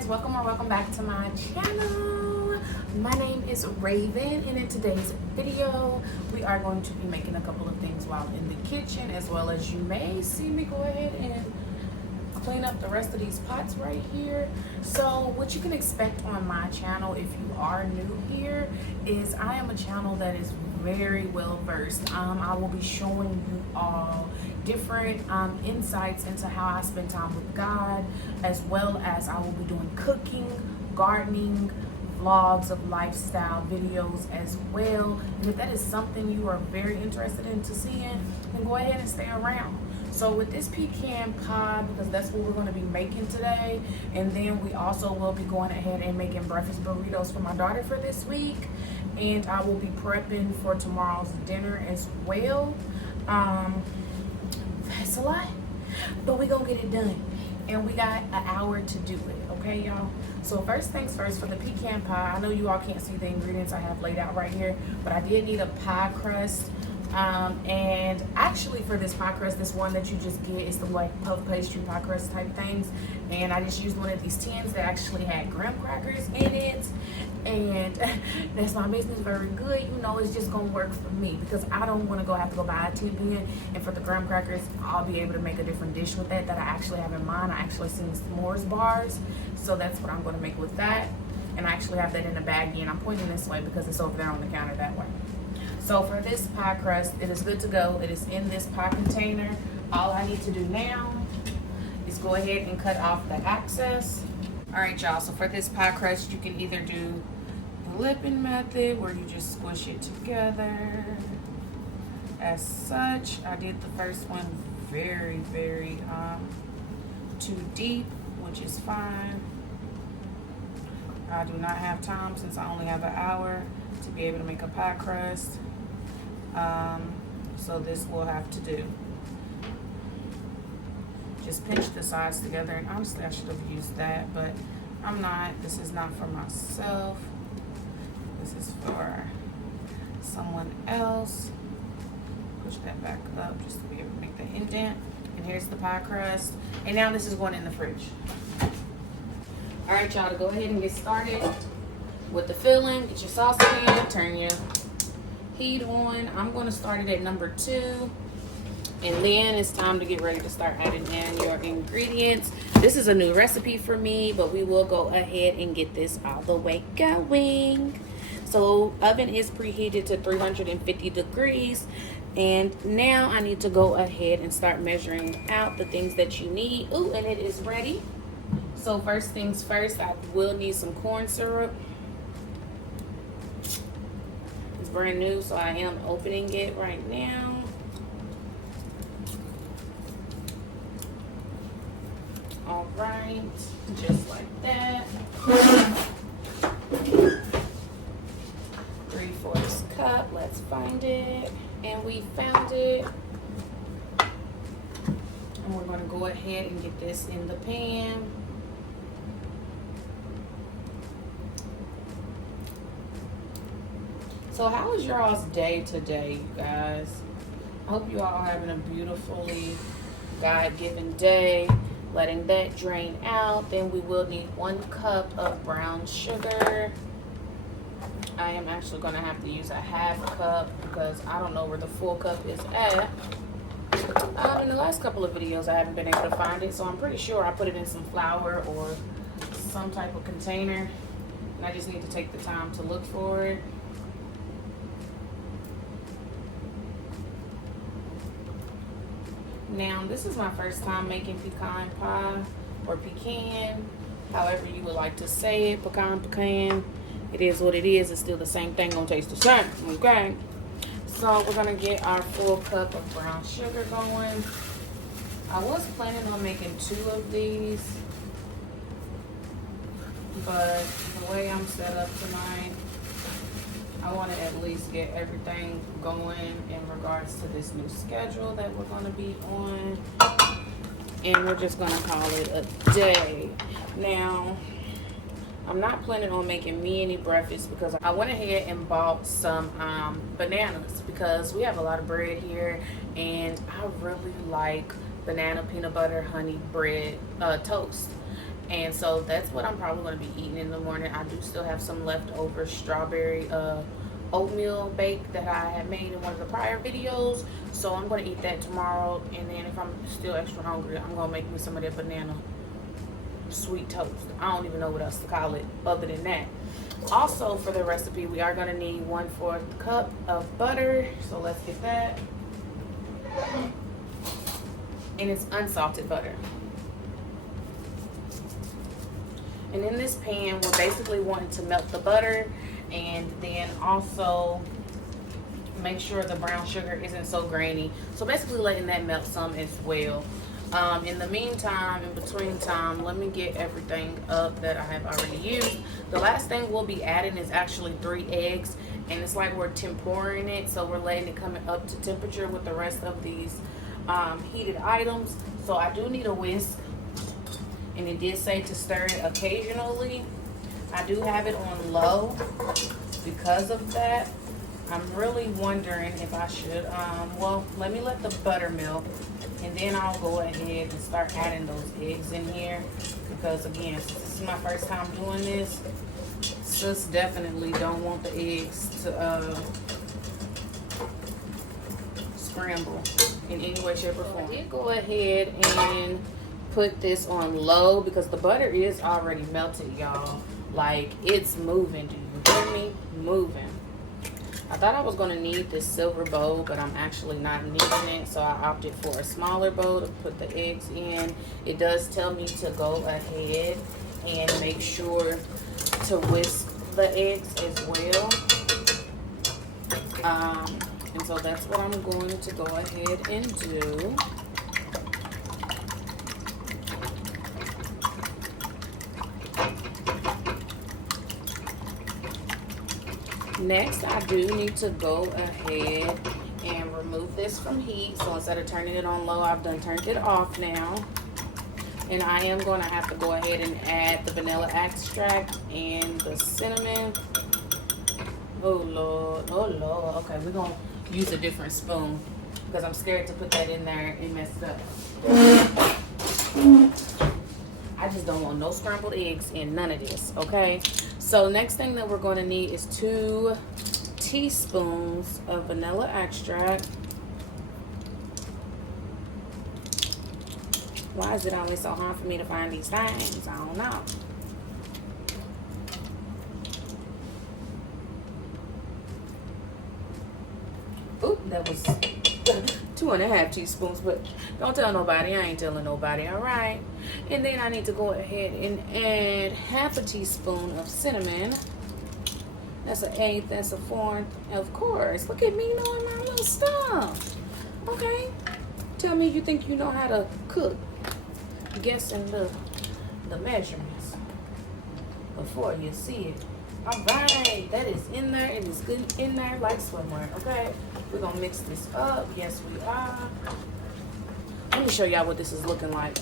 friends, welcome or welcome back to my channel. My name is Raven, and in today's video we are going to be making a couple of things while in the kitchen, as well as you may see me go ahead and clean up the rest of these pots right here. So what you can expect on my channel if you are new here is I am a channel that is very well versed. I will be showing you all different insights into how I spend time with God, as well as I will be doing cooking, gardening, vlogs of lifestyle videos as well. And if that is something you are very interested in seeing, then go ahead and stay around. So with this pecan pie, because that's what we're going to be making today, and then we also will be going ahead and making breakfast burritos for my daughter for this week, and I will be prepping for tomorrow's dinner as well. That's a lot, but we're gonna get it done, and we got an hour to do it, okay y'all? So first things first, for the pecan pie, I know you all can't see the ingredients I have laid out right here, but I did need a pie crust. And actually for this pie crust, this one that you just get is the like puff pastry pie crust type things, and I just used one of these tins that actually had graham crackers in it, and that's my business very good. You know, it's just gonna work for me because I don't want to have to go buy a tin pan, and for the graham crackers I'll be able to make a different dish with that I actually have in mind. I actually seen s'mores bars, so that's what I'm going to make with that, and I actually have that in a baggie, and I'm pointing this way because it's over there on the counter that way. So for this pie crust, it is good to go. It is in this pie container. All I need to do now is go ahead and cut off the excess. All right, y'all, so for this pie crust, you can either do the lipping method where you just squish it together as such. I did the first one very too deep, which is fine. I do not have time, since I only have an hour, to be able to make a pie crust. So this will have to do. Just pinch the sides together, and honestly I should have used that, but I'm not. This is not for myself. This is for someone else. Push that back up just to be able to make the indent. And here's the pie crust. And now this is going in the fridge. All right, y'all, to go ahead and get started with the filling, get your saucepan, turn your heat on. I'm going to start it at number 2, and then it's time to get ready to start adding in your ingredients. This is a new recipe for me, but we will go ahead and get this all the way going. So oven is preheated to 350 degrees, and now I need to go ahead and start measuring out the things that you need. Ooh, and it is ready. So first things first, I will need some corn syrup. It's brand new, so I am opening it right now. All right, just like that. 3/4 cup, let's find it. And we found it. And we're gonna go ahead and get this in the pan. So how is your all's day today, you guys? I hope you all are having a beautifully God-given day. Letting that drain out. Then we will need 1 cup of brown sugar. I am actually going to have to use a half cup because I don't know where the full cup is at. In the last couple of videos I haven't been able to find it, so I'm pretty sure I put it in some flour or some type of container, and I just need to take the time to look for it. Now, this is my first time making pecan pie, or pecan, however you would like to say it. Pecan. It is what it is. It's still the same thing, gonna taste the same, okay? So we're gonna get our full cup of brown sugar going. I was planning on making 2 of these, but the way I'm set up tonight, I want to at least get everything going in regards to this new schedule that we're going to be on, and we're just going to call it a day. Now, I'm not planning on making me any breakfast because I went ahead and bought some bananas, because we have a lot of bread here, and I really like banana peanut butter honey bread toast. And so that's what I'm probably going to be eating in the morning. I do still have some leftover strawberry oatmeal bake that I had made in one of the prior videos. So I'm going to eat that tomorrow. And then if I'm still extra hungry, I'm going to make me some of that banana sweet toast. I don't even know what else to call it other than that. Also, for the recipe, we are going to need 1/4 cup of butter. So let's get that. And it's unsalted butter. And in this pan, we're basically wanting to melt the butter and then also make sure the brown sugar isn't so grainy. So basically letting that melt some as well. In the meantime, in between time, let me get everything up that I have already used. The last thing we'll be adding is actually 3 eggs. And it's like we're tempering it. So we're letting it come up to temperature with the rest of these heated items. So I do need a whisk. And it did say to stir it occasionally. I do have it on low because of that. I'm really wondering if I should, well, let me let the butter melt. And then I'll go ahead and start adding those eggs in here. Because again, since this is my first time doing this, sis definitely don't want the eggs to scramble in any way, shape, or form. I did go ahead and put this on low because the butter is already melted, y'all. Like, it's moving. Do you hear me? Moving. I thought I was going to need this silver bowl, but I'm actually not needing it. So I opted for a smaller bowl to put the eggs in. It does tell me to go ahead and make sure to whisk the eggs as well. And so that's what I'm going to go ahead and do. Next, I do need to go ahead and remove this from heat. So instead of turning it on low, I've done turned it off now. And I am going to have to go ahead and add the vanilla extract and the cinnamon. Oh, Lord. Oh, Lord. Okay, we're going to use a different spoon because I'm scared to put that in there and mess it up. I just don't want no scrambled eggs in none of this, okay? So next thing that we're going to need is 2 teaspoons of vanilla extract. Why is it always so hard for me to find these things? I don't know. Oop, that was 2.5 teaspoons, but don't tell nobody. I ain't telling nobody, all right? And then I need to go ahead and add 1/2 teaspoon of cinnamon. That's 1/8, that's 1/4. Of course, look at me knowing my little stuff. Okay, tell me you think you know how to cook. Guessing the measurements before you see it. All right, that is in there. It is good in there like swimwear, okay? We're going to mix this up. Yes, we are. Let me show y'all what this is looking like.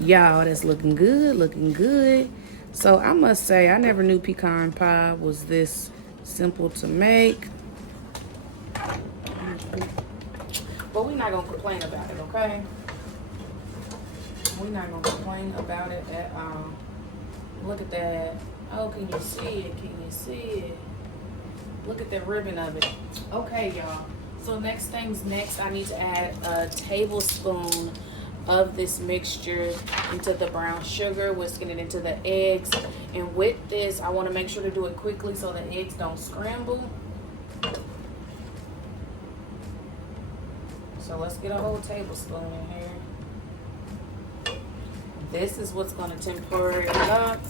Y'all, that's looking good, looking good. So I must say, I never knew pecan pie was this simple to make. But we're not going to complain about it, okay? We're not going to complain about it at all. Look at that. Oh, can you see it? Can you see it? Look at the ribbon of it. Okay, y'all. So next things next, I need to add a tablespoon of this mixture into the brown sugar, whisking it into the eggs. And with this, I want to make sure to do it quickly so the eggs don't scramble. So let's get a whole tablespoon in here. This is what's going to tempura it up.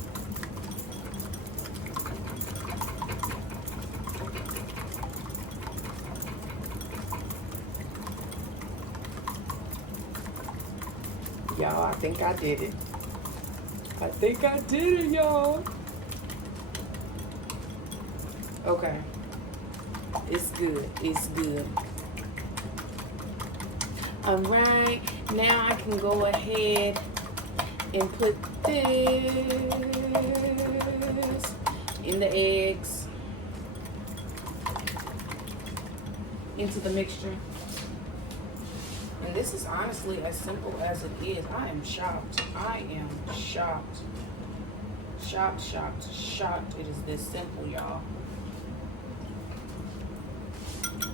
Y'all, I think I did it. I think I did it, y'all. Okay. It's good. It's good. All right. Now I can go ahead and put this in the eggs, into the mixture. And this is honestly as simple as it is. I am shocked. I am shocked. Shocked, shocked, shocked. It is this simple, y'all.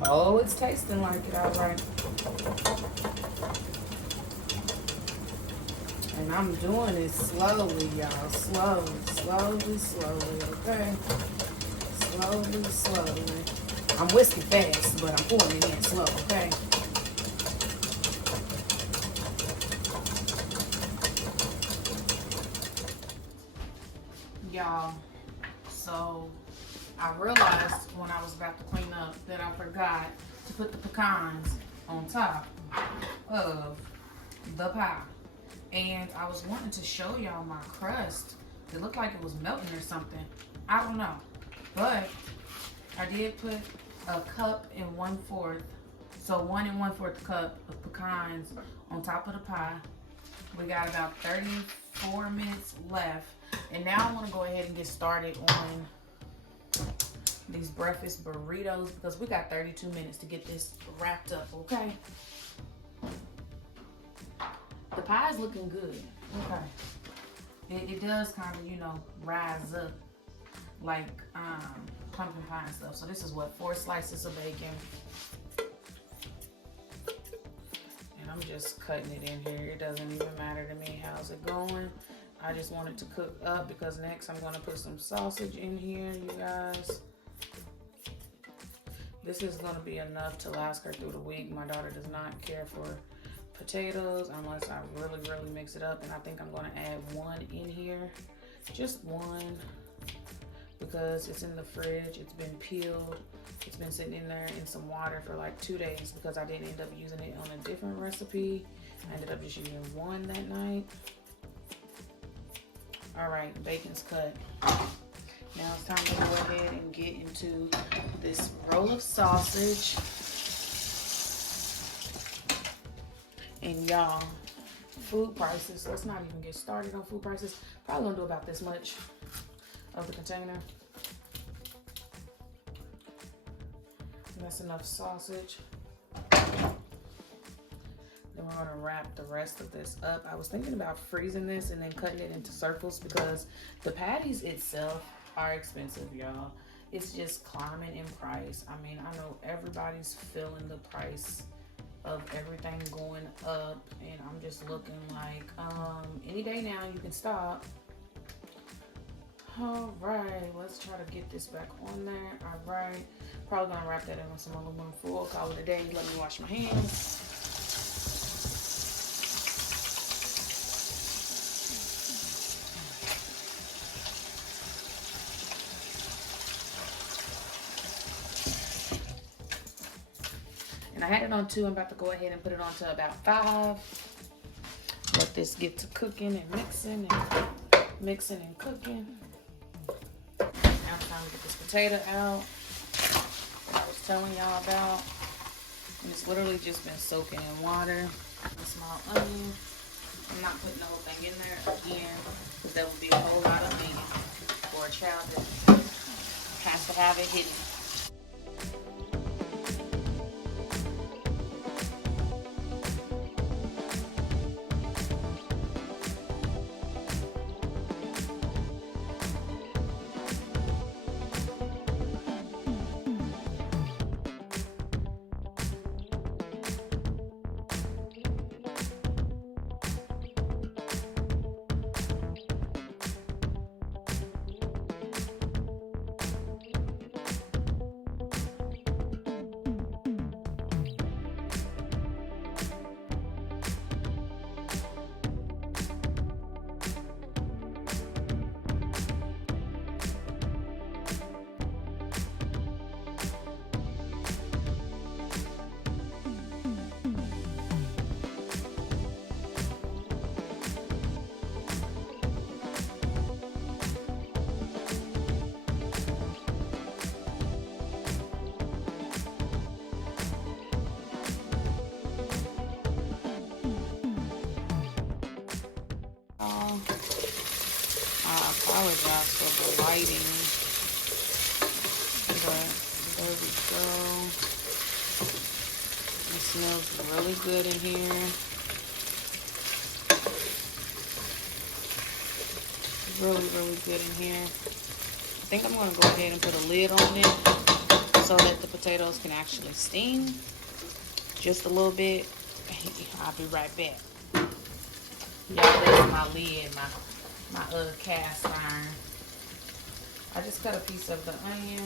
Oh, it's tasting like it, all right. And I'm doing it slowly, y'all. Slowly, okay? Slowly. I'm whisking fast, but I'm pouring it in slow, okay? Y'all, so I realized when I was about to clean up that I forgot to put the pecans on top of the pie. And I was wanting to show y'all my crust. It looked like it was melting or something. I don't know. But I did put a cup and 1/4. So 1 1/4 cup of pecans on top of the pie. We got about 34 minutes left. And now I want to go ahead and get started on these breakfast burritos because we got 32 minutes to get this wrapped up, okay? The pie is looking good. Okay. It does kind of, you know, rise up like pumpkin pie and stuff. So this is what, 4 slices of bacon. And I'm just cutting it in here. It doesn't even matter to me. How's it going? I just want it to cook up because next I'm going to put some sausage in here, you guys. This is going to be enough to last her through the week. My daughter does not care for potatoes unless I really mix it up, and I think I'm going to add 1 in here, just 1, because it's in the fridge. It's been peeled. It's been sitting in there in some water for like 2 days because I didn't end up using it on a different recipe. I ended up just using 1 that night. All right, bacon's cut. Now it's time to go ahead and get into this roll of sausage. And y'all, food prices, let's not even get started on food prices. Probably gonna do about this much of the container. That's enough sausage. Then we're gonna wrap the rest of this up. I was thinking about freezing this and then cutting it into circles because the patties itself are expensive, y'all. It's just climbing in price. I mean, I know everybody's feeling the price of everything going up, and I'm just looking like any day now you can stop. All right, let's try to get this back on there. All right, probably gonna wrap that in with some aluminum foil, call it a day. Let me wash my hands. I had it on 2. I'm about to go ahead and put it on to about 5. Let this get to cooking and mixing and cooking. Now it's time to get this potato out that I was telling y'all about. And it's literally just been soaking in water. A small onion. I'm not putting the whole thing in there again because that would be a whole lot of meat for a child that has to have it hidden. Apologize for the lighting, but there we go. Let's Smells really good in here. Really, really good in here. I think I'm going to go ahead and put a lid on it so that the potatoes can actually steam just a little bit. I'll be right back. Y'all, that's my lid, my cast iron. I just cut a piece of the onion.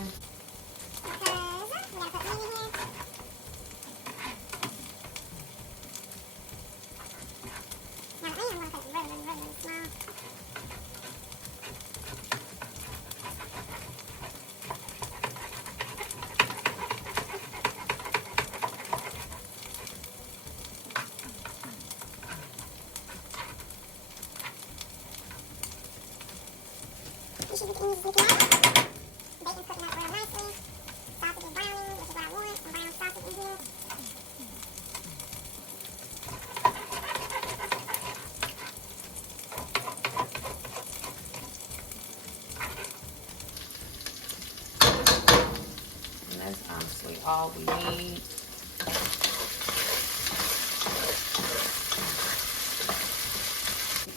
That's honestly all we need.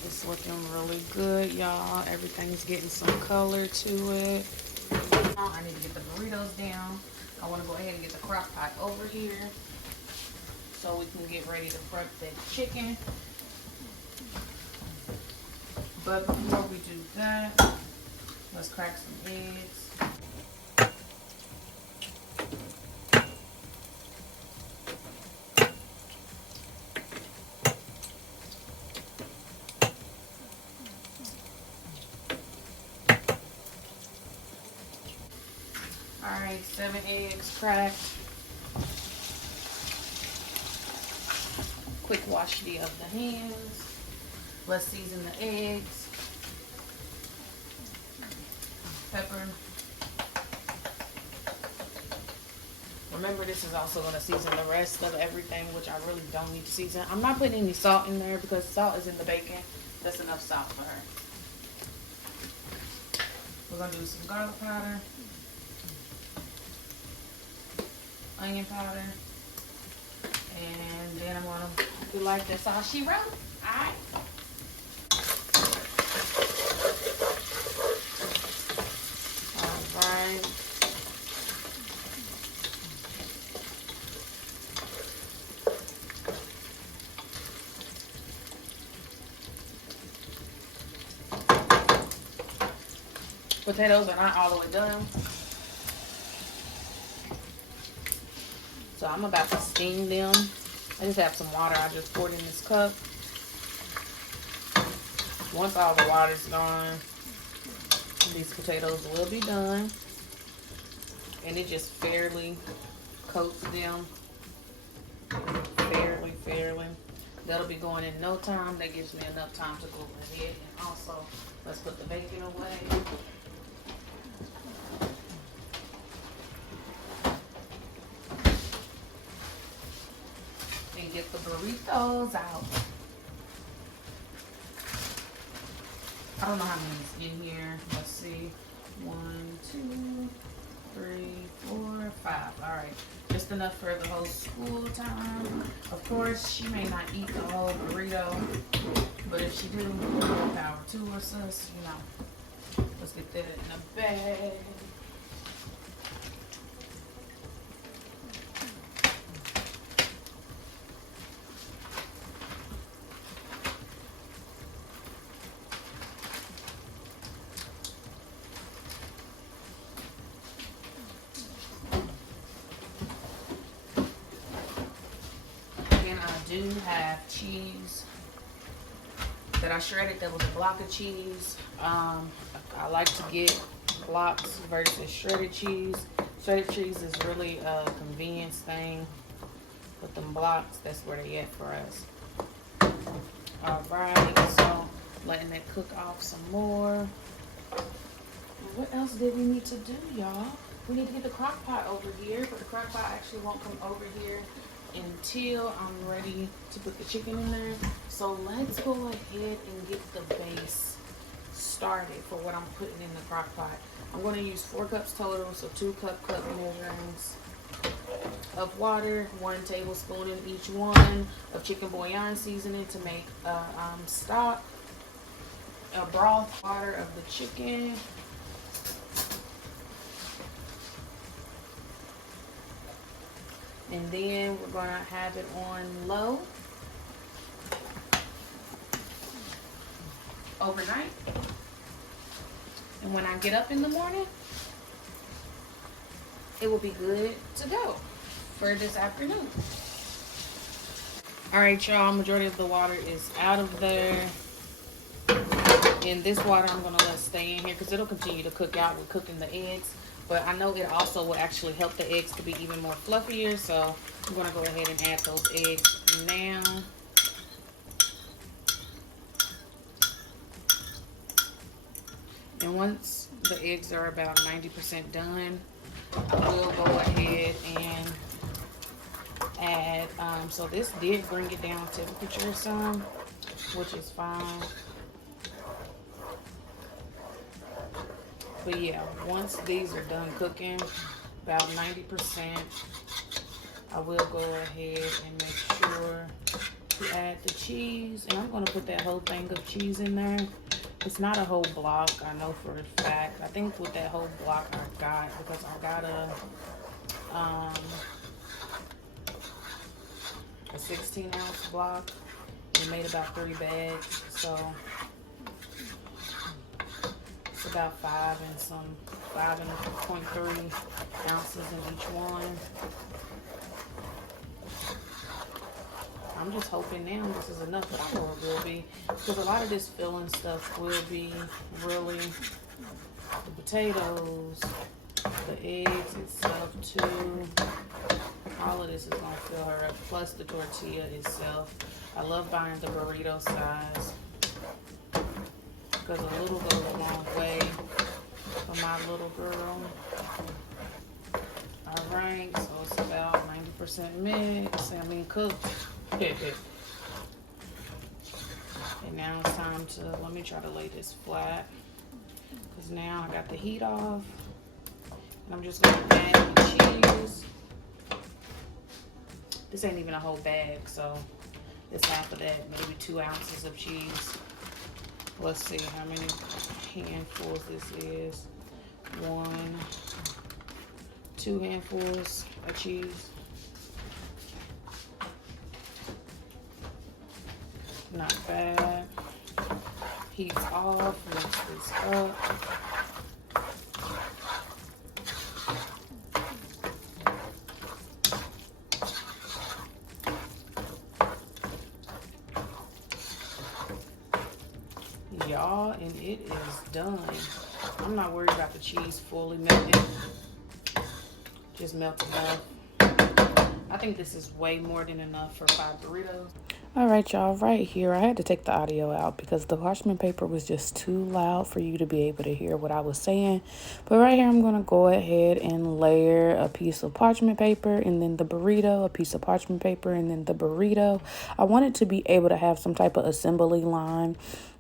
It's looking really good, y'all. Everything's getting some color to it. I need to get the burritos down. I want to go ahead and get the crock pot over here so we can get ready to prep the chicken. But before we do that, let's crack some eggs. Alright, 7 eggs cracked. Quick wash of the hands. Let's season the eggs. Pepper. Remember, this is also going to season the rest of everything, which I really don't need to season. I'm not putting any salt in there because salt is in the bacon. That's enough salt for her. We're going to do some garlic powder. Onion powder, and then I'm gonna do like this all she wrote. Alright. Alright. Potatoes are not all the way done. So I'm about to steam them. I just have some water I just poured in this cup. Once all the water's gone, these potatoes will be done. And it just fairly coats them. Fairly. That'll be going in no time. That gives me enough time to go ahead. And also, let's put the bacon away. Get the burritos out. I don't know how many's in here. Let's see. 1, 2, 3, 4, 5. All right, just enough for the whole school time. Of course, she may not eat the whole burrito, but if she do, more power to us. You know. Let's get that in the bag. Do have cheese that I shredded. That was a block of cheese. I like to get blocks versus shredded cheese. Shredded cheese is really a convenience thing, but them blocks, that's where they at for us. Alright, so letting that cook off some more. What else did we need to do, y'all? We need to get the crock pot over here, but the crock pot actually won't come over here until I'm ready to put the chicken in there. So let's go ahead and get the base started for what I'm putting in the crock pot. I'm going to use 4 cups total, so 2 cup measurings. of water, 1 tablespoon in each one of chicken bouillon seasoning to make stock, a broth water of the chicken, and then we're gonna have it on low overnight. And when I get up in the morning, it will be good to go for this afternoon. All right, y'all, majority of the water is out of there. And this water I'm gonna let stay in here because it'll continue to cook out with cooking the eggs. But I know it also will actually help the eggs to be even more fluffier. So I'm gonna go ahead and add those eggs now. And once the eggs are about 90% done, we'll go ahead and add, so this did bring it down temperature some, which is fine. But yeah, once these are done cooking, about 90%, I will go ahead and make sure to add the cheese. And I'm gonna put that whole thing of cheese in there. It's not a whole block, I know for a fact. I think with that whole block I got, because I got a 16-ounce block. We made about 3 bags, so it's about 5.3 ounces in each one. I'm just hoping now this is enough, but I know it will be, because a lot of this filling stuff will be really the potatoes, the eggs itself too. All of this is gonna fill her up, plus the tortilla itself. I love buying the burrito size because a little goes a long way for my little girl. All right, so it's about 90% mixed. Cooked. And now it's time to, let me try to lay this flat, because now I got the heat off. And I'm just gonna add the cheese. This ain't even a whole bag, so it's half of that, maybe 2 ounces of cheese. Let's see how many handfuls this is. 2 handfuls of cheese. Not bad. Heat's off, mix this up. Y'all, and it is done. I'm not worried about the cheese fully melting. Just melt enough. I think this is way more than enough for 5 burritos. All right, y'all, right here, I had to take the audio out because the parchment paper was just too loud for you to be able to hear what I was saying. But right here, I'm going to go ahead and layer a piece of parchment paper and then the burrito, a piece of parchment paper, and then the burrito. I wanted to be able to have some type of assembly line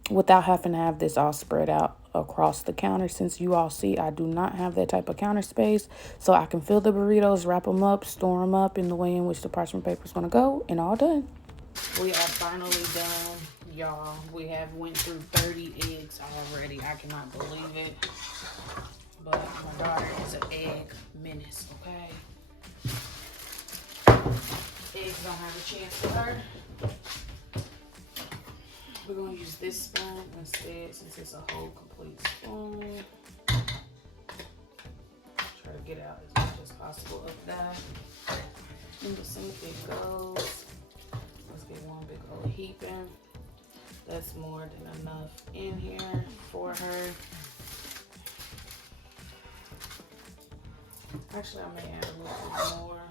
without having to have this all spread out across the counter. Since you all see, I do not have that type of counter space, so I can fill the burritos, wrap them up, store them up in the way in which the parchment paper is going to go, and all done. We are finally done, y'all. We have went through 30 eggs already. I cannot believe it. But my daughter is an egg menace, okay? Eggs don't have a chance with her. We're going to use this spoon instead, since it's a whole complete spoon. Try to get out as much as possible of that. In the sink it goes. Let's get one big old heap in. That's more than enough in here for her. Actually, I may add a little bit more.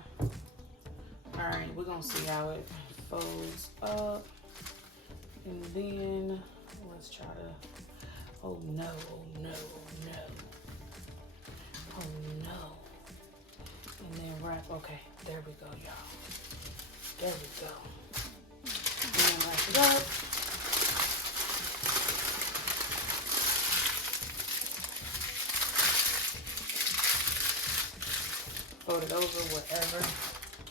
All right, we're gonna see how it folds up. And then let's try to, oh no, oh no, oh no. Oh no. And then wrap, okay, there we go, y'all. There we go. And wrap it up. fold it over, whatever.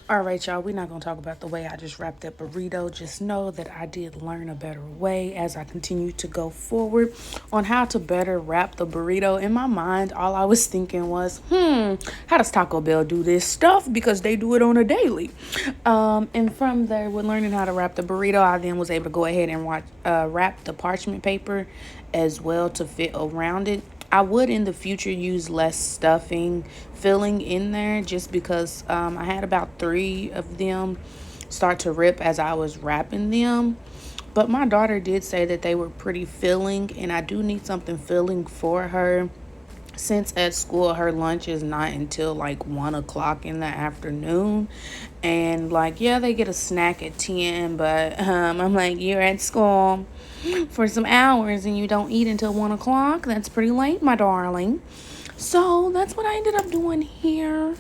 All right, y'all, we're not going to talk about the way I just wrapped that burrito. Just know that I did learn a better way as I continue to go forward on how to better wrap the burrito. In my mind, all I was thinking was, how does Taco Bell do this stuff? Because they do it on a daily. And from there, with learning how to wrap the burrito, I then was able to go ahead and wrap the parchment paper as well to fit around it. I would in the future use less filling in there just because I had about 3 of them start to rip as I was wrapping them. But my daughter did say that they were pretty filling, and I do need something filling for her. Since at school her lunch is not until like 1 o'clock in the afternoon, and like, yeah, they get a snack at 10, but I'm like, you're at school for some hours and you don't eat until 1 o'clock. That's pretty late, my darling. So that's what I ended up doing here.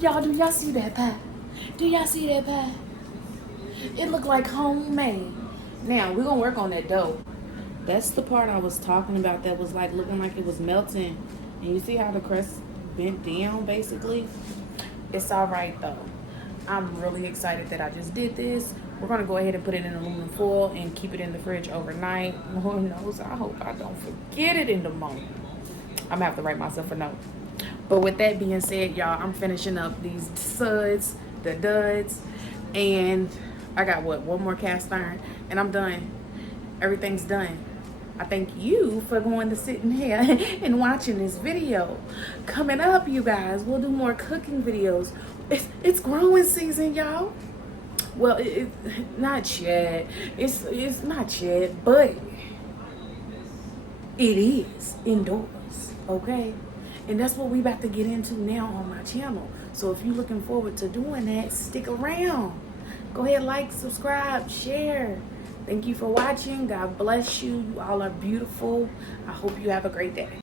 Y'all, do y'all see that pie? Do y'all see that pie? It looked like homemade. Now, we're going to work on that dough. That's the part I was talking about that was like looking like it was melting. And you see how the crust bent down, basically? It's all right, though. I'm really excited that I just did this. We're going to go ahead and put it in aluminum foil and keep it in the fridge overnight. Lord knows, I hope I don't forget it in the morning. I'm going to have to write myself a note. But with that being said, y'all, I'm finishing up these suds, the duds, and I got one more cast iron, and I'm done. Everything's done. I thank you for going to sitting here and watching this video. Coming up, you guys, we'll do more cooking videos. It's growing season, y'all. Well, it not yet. It's not yet, but it is indoors, okay? And that's what we about to get into now on my channel. So if you're looking forward to doing that, stick around. Go ahead, like, subscribe, share. Thank you for watching. God bless you. You all are beautiful. I hope you have a great day.